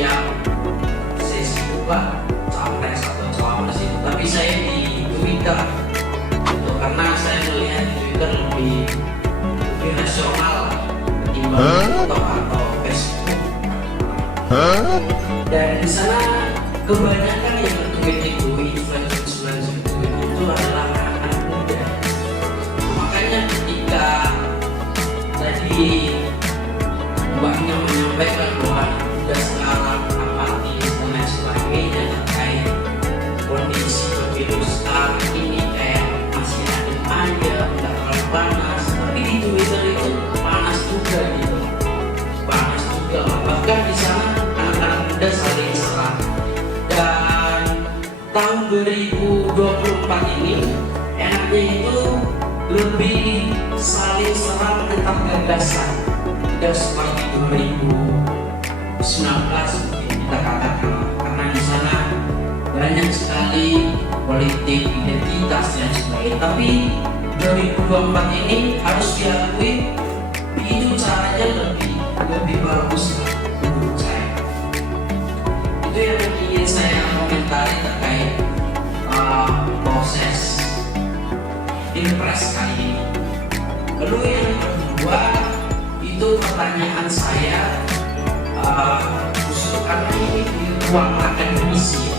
setiap sesi debat capres atau cawapres itu, tapi saya di Twitter itu karena saya melihat di Twitter lebih rasional ketimbang TikTok atau Facebook. Dan di sana kebanyakan yang nge-tweet itu, influencer itu adalah anak muda. Makanya ketika tadi Mbaknya menyampaikan bahwa sudah sekarang apatis dan lain sebagainya terkait kondisi pemilu sekarang ini kayak masih adem aja, nggak terlalu panas, tapi di Twitter itu panas juga gitu, panas juga. Bahkan di sana anak-anak muda saling serang. Dan tahun 2024 ini enaknya itu lebih saling serang tentang gagasan, tidak seperti 2019 mungkin kita katakan, karena di sana banyak sekali politik identitas dan sebagainya. Tapi 2024 ini harus diakui itu caranya lebih bagus menurut saya. Itu yang ingin saya komentari terkait proses Pilpres kali ini. Lalu yang kedua itu pertanyaan saya khusus karena ini di ruang akademisi.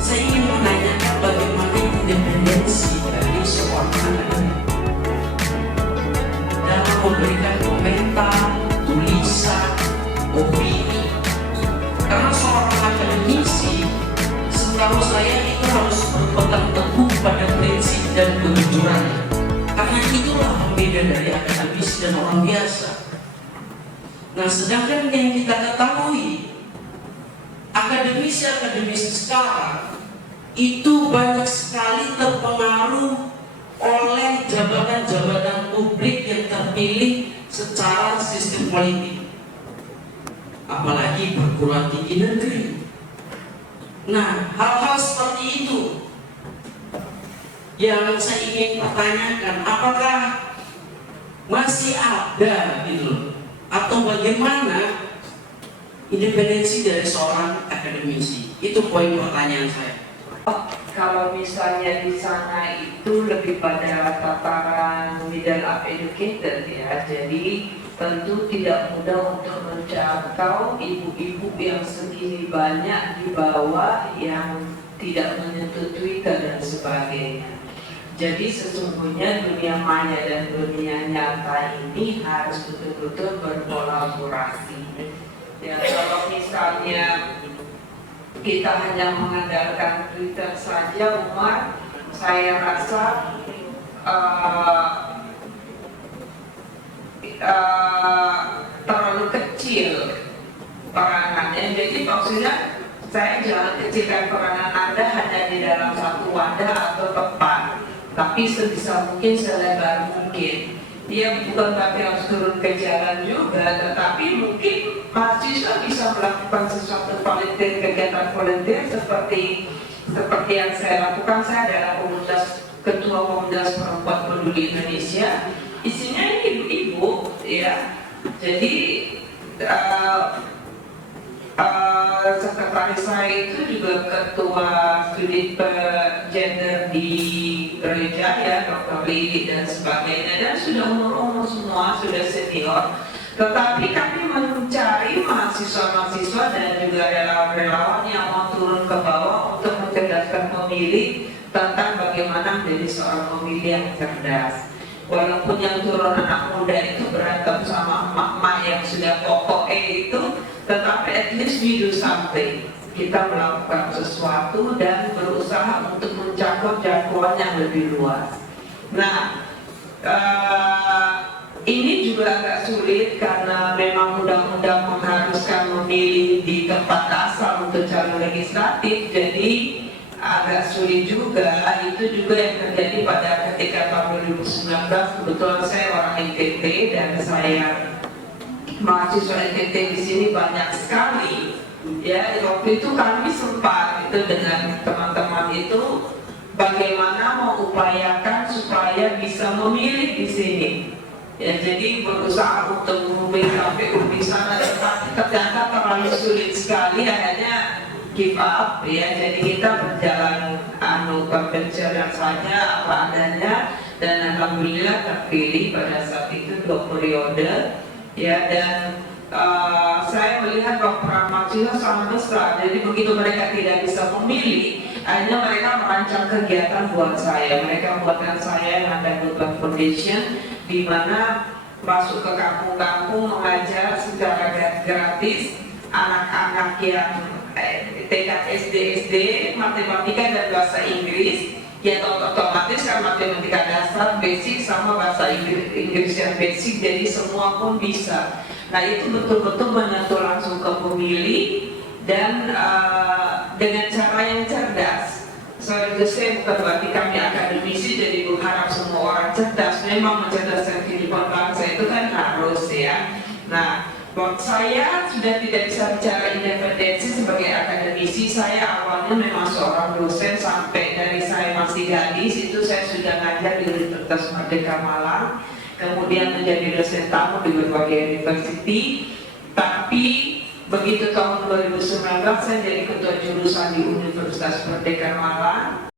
Saya ingin menanyakan bagaimana independensi dari seorang akademisi dalam memberikan komentar, tulisan, opini. Karena seorang akademisi, setahu saya itu harus berpegang teguh pada prinsip dan kejujuran. Karena itulah pembeda dari akademisi dan orang biasa. Nah, sedangkan yang kita ketahui, akademisi sekarang itu banyak sekali terpengaruh oleh jabatan-jabatan publik yang terpilih secara sistem politik, apalagi perguruan tinggi negeri. Nah, hal-hal seperti itu yang saya ingin pertanyakan, apakah masih ada gitu, atau bagaimana independensi dari seorang akademisi? Itu poin pertanyaan saya. Kalau misalnya di sana itu lebih pada tataran middle up educated ya, jadi tentu tidak mudah untuk menjangkau ibu-ibu yang segini banyak di bawah yang tidak menyentuh Twitter dan sebagainya. Jadi sesungguhnya dunia maya dan dunia nyata ini harus betul-betul berkolaborasi. Ya, kalau misalnya kita hanya mengandalkan Twitter saja, Umar, saya rasa terlalu kecil peranannya. Jadi maksudnya saya jangan kecilkan peranan Anda hanya di dalam satu wadah atau tempat, tapi sebisa mungkin selebar mungkin. Dia bukan berarti harus turun ke jalan juga, tetapi mungkin mahasiswa bisa melakukan sesuatu volunteer, kegiatan volunteer seperti yang saya lakukan. Saya adalah ketua komunitas perempuan peduli Indonesia. Isinya ini ibu-ibu, ya. Jadi sekretaris saya itu juga ketua studi gender di gereja ya, Dr. Lili dan sebagainya, dan sudah umur semua, sudah senior. Tetapi kami mencari mahasiswa-mahasiswa dan juga relawan-relawan yang mau turun ke bawah untuk mencerdaskan pemilih tentang bagaimana menjadi seorang pemilih yang cerdas. Walaupun yang turun anak muda itu berantem sama emak-emak yang sudah pokoknya itu, tetapi at least we do something. Kita melakukan sesuatu dan berusaha untuk mencakup jangkauan yang lebih luas. Nah, ini juga agak sulit karena memang undang-undang mengharuskan memilih di tempat asal untuk calon legislatif, jadi agak sulit juga. Itu juga yang terjadi pada ketika tahun 2019. Kebetulan saya orang NTT dan saya mahasiswa NTT di sini banyak sekali. Ya, waktu itu kami sempat itu dengan teman-teman itu bagaimana mengupayakan supaya bisa memilih di sini. Ya, jadi berusaha untuk mengubah KPU di sana, tetapi ternyata terlalu sulit sekali, akhirnya give up ya. Jadi kita berjalan pencarian saja apa adanya, dan alhamdulillah terpilih pada saat itu 2 periode ya. Dan saya melihat bahwa peran mahasiswa sangat besar. Jadi begitu mereka tidak bisa memilih, akhirnya mereka merancang kegiatan buat saya. Mereka buatkan saya yang ada Global Foundation, di mana masuk ke kampung-kampung mengajar secara gratis anak-anak yang TK SD, matematika dan bahasa Inggris. Ya otomatis kan matematika dasar, basic sama bahasa Inggris yang basic, jadi semua pun bisa. Nah itu betul-betul menyentuh langsung ke pemilih dan dengan cara yang cerdas. Sorry to say, bukan berarti kami akademisi jadi berharap semua orang cerdas. Memang mencerdaskan kehidupan bangsa itu kan harus ya. Nah, buat saya sudah tidak bisa bicara independensi sebagai akademisi. Saya awalnya memang seorang dosen, sampai dari saya masih gadis itu saya sudah ngajar di Universitas Merdeka Malang, kemudian menjadi dosen tamu di berbagai university. Tapi begitu tahun 2019 saya jadi ketua jurusan di Universitas Merdeka Malang,